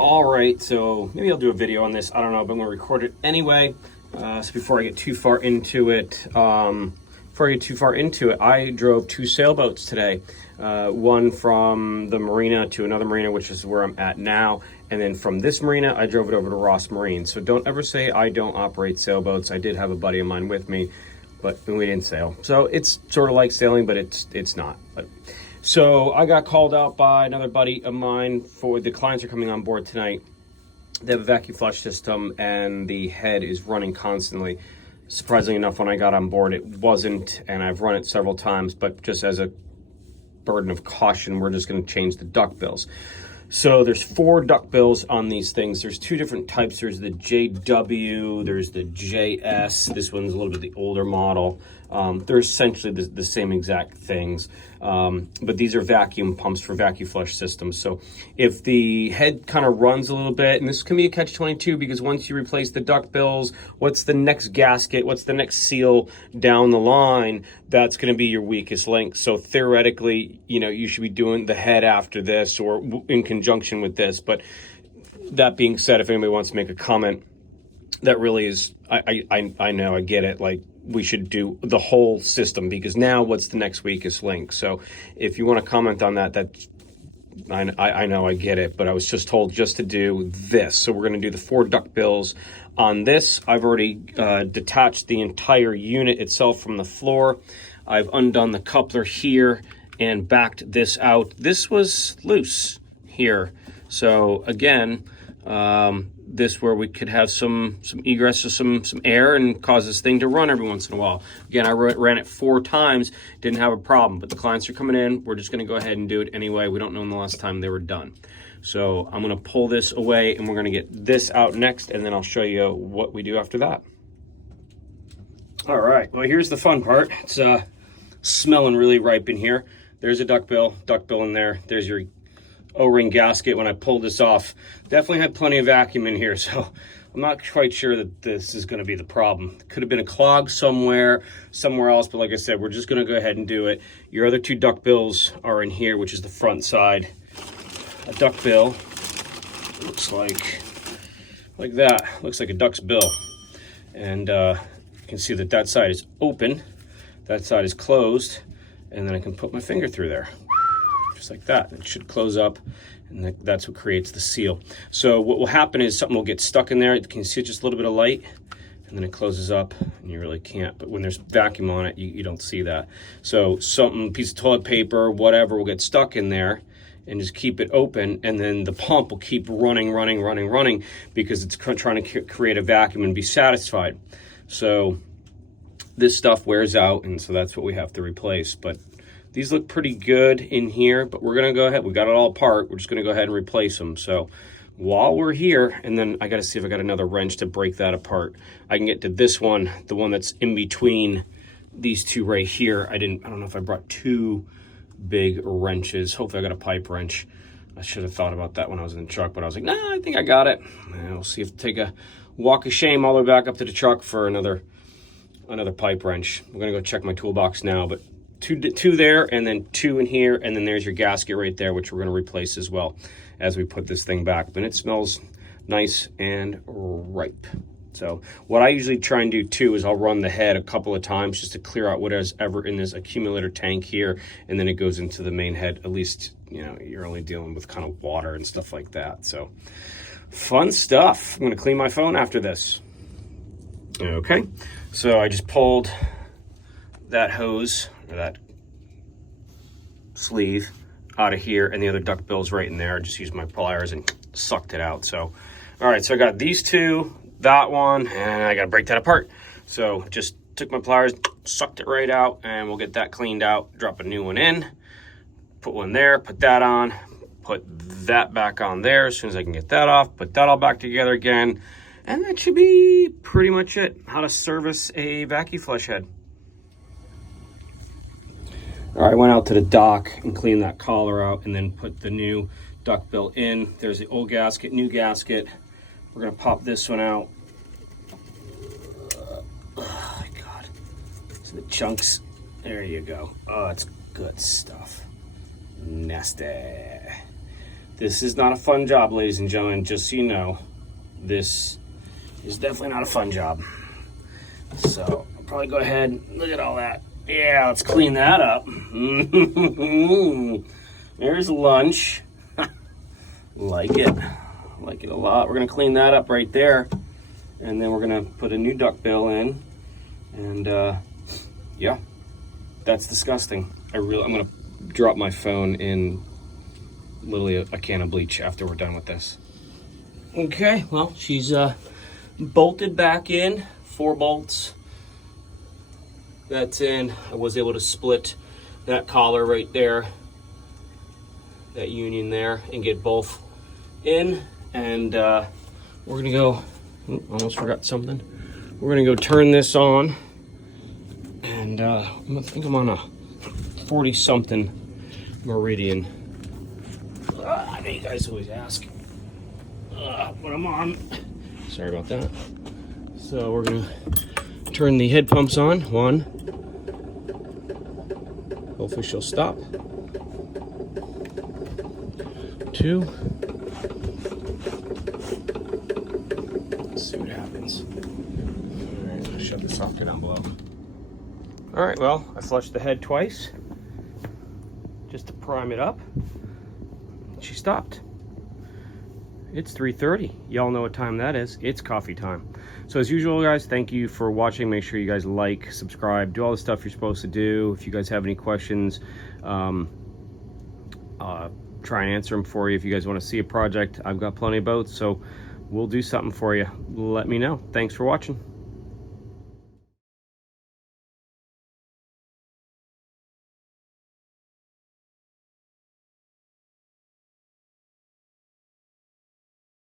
All right, so maybe I'll do a video on this. I don't know, but I'm gonna record it anyway. So before I get too far into it, I drove 2 sailboats today. One from the marina to another marina, which is where I'm at now. And then from this marina, I drove it over to Ross Marine. So don't ever say I don't operate sailboats. I did have a buddy of mine with me, but we didn't sail. So it's sort of like sailing, but it's not. So I got called out by another buddy of mine for the clients are coming on board tonight. They have a Vacuflush system and the head is running constantly. Surprisingly enough, when I got on board, it wasn't, and I've run it several times, but just as a burden of caution, we're just gonna change the duck bills. So there's 4 duck bills on these things. There's 2 different types. There's the JW, there's the JS. This one's a little bit the older model. They're essentially the same exact things, but these are vacuum pumps for Vacuflush systems. So if the head kind of runs a little bit, and this can be a catch-22 because once you replace the duck bills, what's the next gasket, what's the next seal down the line, that's going to be your weakest link. So theoretically, you should be doing the head after this or in conjunction with this. But that being said, if anybody wants to make a comment, that really is, I know, I get it. Like, we should do the whole system because now what's the next weakest link? So if you want to comment on that, I know, I get it, but I was just told just to do this. So we're going to do the 4 duck bills on this. I've already detached the entire unit itself from the floor. I've undone the coupler here and backed this out. This was loose here. So again, this where we could have some egress or some air and cause this thing to run every once in a while. Again, I ran it 4 times, didn't have a problem, but the clients are coming in. We're just gonna go ahead and do it anyway. We don't know when the last time they were done. So I'm gonna pull this away and we're gonna get this out next, and then I'll show you what we do after that. All right, well, here's the fun part. It's smelling really ripe in here. There's a duck bill in there. There's your O-ring gasket. When I pulled this off, definitely had plenty of vacuum in here, so I'm not quite sure that this is going to be the problem. Could have been a clog somewhere else, but like I said, we're just going to go ahead and do it. Your other 2 duck bills are in here, which is the front side. A duck bill looks like that. Looks like a duck's bill, and you can see that side is open, that side is closed, and then I can put my finger through there. Just like that. It should close up, and that's what creates the seal. So what will happen is something will get stuck in there. You can see just a little bit of light, and then it closes up, and you really can't. But when there's vacuum on it, you don't see that. So piece of toilet paper, whatever, will get stuck in there, and just keep it open, and then the pump will keep running because it's trying to create a vacuum and be satisfied. So this stuff wears out, and so that's what we have to replace. But these look pretty good in here, but we're gonna go ahead. We got it all apart. We're just gonna go ahead and replace them. So while we're here, and then I gotta see if I got another wrench to break that apart. I can get to this one, the one that's in between these 2 right here. I don't know if I brought 2 big wrenches. Hopefully I got a pipe wrench. I should have thought about that when I was in the truck, but I was like, nah, I think I got it. And we'll see if I take a walk of shame all the way back up to the truck for another pipe wrench. I'm gonna go check my toolbox now, but 2 there, and then 2 in here, and then there's your gasket right there, which we're going to replace as well as we put this thing back. But it smells nice and ripe. So what I usually try and do too is I'll run the head a couple of times just to clear out whatever's ever in this accumulator tank here, and then it goes into the main head. At least, you're only dealing with kind of water and stuff like that. So fun stuff. I'm going to clean my phone after this. Okay, so I just pulled that hose, or that sleeve, out of here, and the other duck bill's right in there. I just used my pliers and sucked it out. So all right, so I got these 2, that one, and I gotta break that apart. So just took my pliers, sucked it right out, and we'll get that cleaned out, drop a new one in, put one there, put that on, put that back on there as soon as I can get that off, put that all back together again, and that should be pretty much it. How to service a Vacuflush head. All right, I went out to the dock and cleaned that collar out and then put the new duck bill in. There's the old gasket, new gasket. We're gonna pop this one out. Oh my God. So the chunks, there you go. Oh, it's good stuff. Nasty. This is not a fun job, ladies and gentlemen, just so you know. This is definitely not a fun job. So I'll probably go ahead and look at all that. Yeah, let's clean that up. There's lunch. Like it a lot. We're gonna clean that up right there, and then we're gonna put a new duck bill in, and yeah, that's disgusting. I'm gonna drop my phone in literally a can of bleach after we're done with this. Okay, well, she's bolted back in, 4 bolts. That's in. I was able to split that collar right there, that union there, and get both in. And we're gonna go, almost forgot something. We're gonna go turn this on, and I think I'm on a 40 something meridian. I know you guys always ask what I'm on. Sorry about that. So we're gonna turn the head pumps on. 1. Hopefully she'll stop. 2. Let's see what happens. All right, I'll shut this off, get down below. All right, well, I flushed the head twice just to prime it up. She stopped. It's 3:30. Y'all know what time that is. It's coffee time. So as usual, guys, thank you for watching. Make sure you guys like, subscribe, do all the stuff you're supposed to do. If you guys have any questions, try and answer them for you. If you guys want to see a project, I've got plenty of boats, so we'll do something for you. Let me know. Thanks for watching.